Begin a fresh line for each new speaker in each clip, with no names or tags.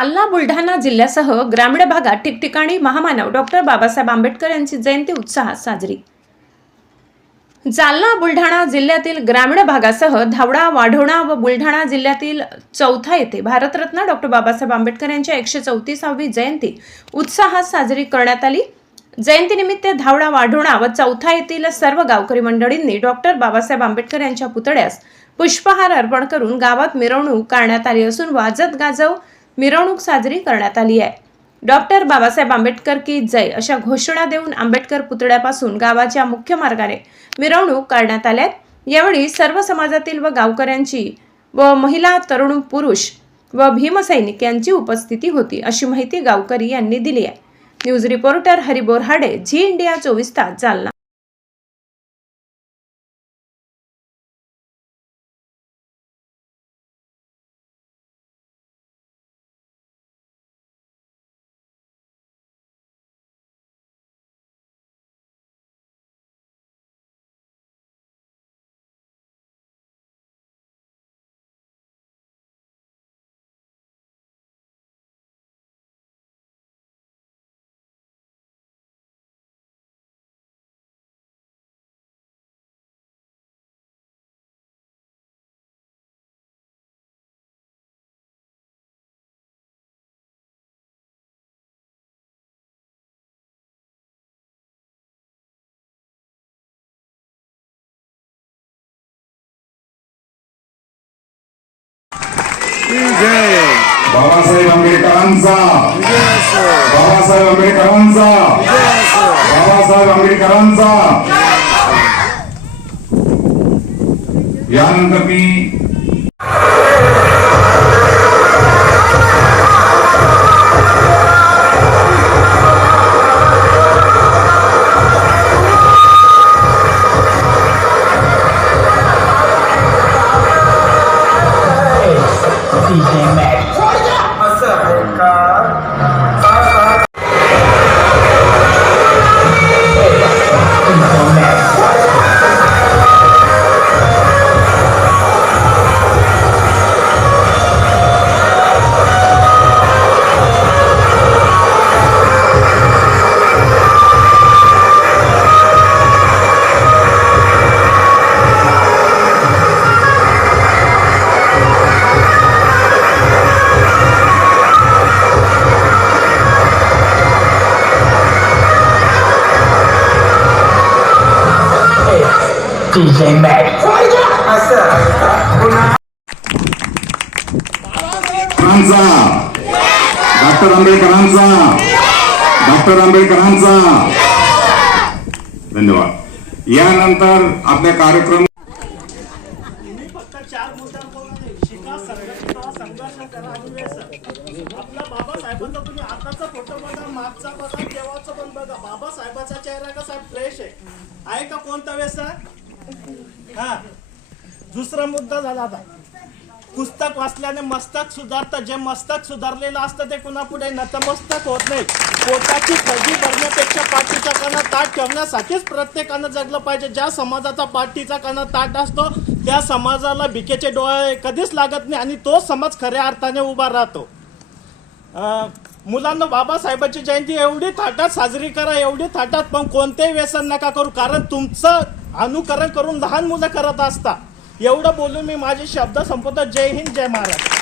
जालना बुलढाणा जिल्ह्यासह ग्रामीण भागात ठिकठिकाणी महामानव डॉक्टर बाबासाहेब आंबेडकर यांची जयंती उत्साहात साजरी. जालना बुलढाणा जिल्ह्यातील ग्रामीण भागासह धावडा वाढोणा व बुलढाणा जिल्ह्यातील चौथा येथे भारतरत्न डॉक्टर बाबासाहेब आंबेडकर यांच्या एकशे चौतीसावी जयंती उत्साहात साजरी करण्यात आली. जयंतीनिमित्त धावडा वाढोणा व चौथा येथील सर्व गावकरी मंडळींनी डॉक्टर बाबासाहेब आंबेडकर यांच्या पुतळ्यास पुष्पहार अर्पण करून गावात मिरवणूक करण्यात आली असून वाजत गाजव मिरवणूक साजरी करण्यात आली आहे. डॉक्टर बाबासाहेब आंबेडकर की जय अशा घोषणा देऊन आंबेडकर पुतळ्यापासून गावाच्या मुख्य मार्गाने मिरवणूक काढण्यात आल्यात यावेळी सर्व समाजातील व गावकऱ्यांची व महिला तरुण पुरुष व भीमसैनिक यांची उपस्थिती होती अशी माहिती गावकरी यांनी दिली आहे. News reporter Hari Borhade Zee India चोवीस तास जालना.
बाबासाहेब आंबेडकरांचा. बाबासाहेब आंबेडकरांचा. बाबासाहेब आंबेडकरांचा. यानंतर मी
DJ Mack. DJ
आंबेडकरांचा डॉक्टर आंबेडकरांचा. डॉक्टर आंबेडकरांचा धन्यवाद. यानंतर आपल्या कार्यक्रम
चार आपला बाबासाहेबांचा तुम्ही आताचा फोटो बघा मागचा बघा देवाचा पण बघा बाबासाहेबाचा चेहरा कसा फ्रेश आहे आहे का कोणता सर हा. दुसरा मुद्दा झाला आता. पुस्तक वाचल्याने मस्तक सुधारतं. जे मस्तक सुधारलेलं असतं ते कुणा पुढे नतमस्तक होत नाही. पोटाची खळगी भरण्यापेक्षा पाठीचा कणा ताट ठेवण्यासाठीच प्रत्येकानं जगलं पाहिजे. ज्या समाजाचा पाठीचा कणा ताट असतो त्या समाजाला भिकेचे डोळे कधीच लागत नाही आणि तो समाज खऱ्या अर्थाने उभा राहतो. मुलांना बाबासाहेबांची जयंती एवढी थाटात साजरी करा एवढी थाटात पण कोणतेही व्यसन नका करू. कारण तुमचं अनुकरण करून लहान मुलं करत असता. एवढं बोलून मी माझे शब्द संपवतो. जय हिंद जय महाराज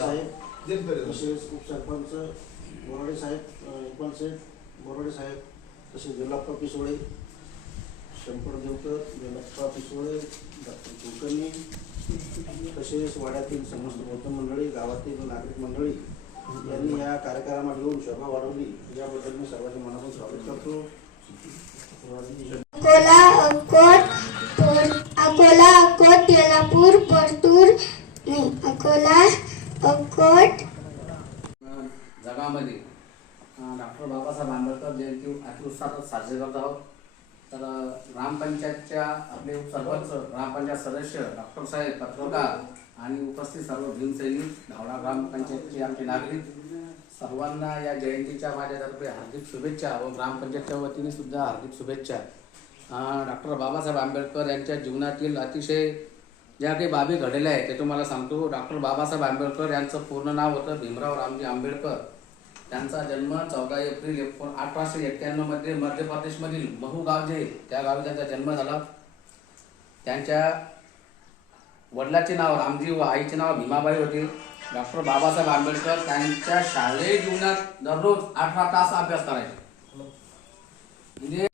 साहेब तसेच उपसरपंच बोराडे साहेब इकबाल साहेब बोराडे साहेब तसेच वेलाप्पा पिसोळे शंकर देवकर वेलाप्पा पिसोळे डॉक्टर कुलकर्णी तसेच वाड्यातील समस्त बौद्ध मंडळी गावातील नागरिक मंडळी यांनी या कार्यक्रमात येऊन शोभा वाढवली. याबद्दल मी सर्वांचे मनापासून स्वागत करतो.
अकोला अकोट अकोला अकोट येलापूर परतूर नाही अकोला अकोट.
जगामध्ये डॉक्टर बाबासाहेब आंबेडकर जयंती अतिउत्साहात साजरी करत आहोत. तर ग्रामपंचायतच्या आपले सरपंच ग्रामपंचायत सदस्य डॉक्टर साहेब पत्रकार आणि उपस्थित सर्व भीमसैनिक धावडा ग्रामपंचायतचे आमचे नागरिक सर्वांना या जयंतीच्या माझ्यातर्फे हार्दिक शुभेच्छा व ग्रामपंचायतच्या वतीने सुद्धा हार्दिक शुभेच्छा. डॉक्टर बाबासाहेब आंबेडकर यांच्या जीवनातील अतिशय ज्या काही बाबी घडलेल्या आहेत ते तुम्हाला सांगतो. डॉक्टर बाबासाहेब आंबेडकर यांचं पूर्ण नाव होतं भीमराव रामजी आंबेडकर. त्यांचा जन्म चौदा एप्रिल एकोण अठराशे एक्क्याण्णवमध्ये मध्य प्रदेशमधील महू गाव जे त्या गावी त्यांचा जन्म झाला. त्यांच्या वडिलाचे नाव रामजी व आईचे नाव भीमाबाई होते. डॉक्टर बाबासाहेब आंबेडकर त्यांच्या शालेय जीवनात दररोज अठरा तास अभ्यास करायचे. म्हणजे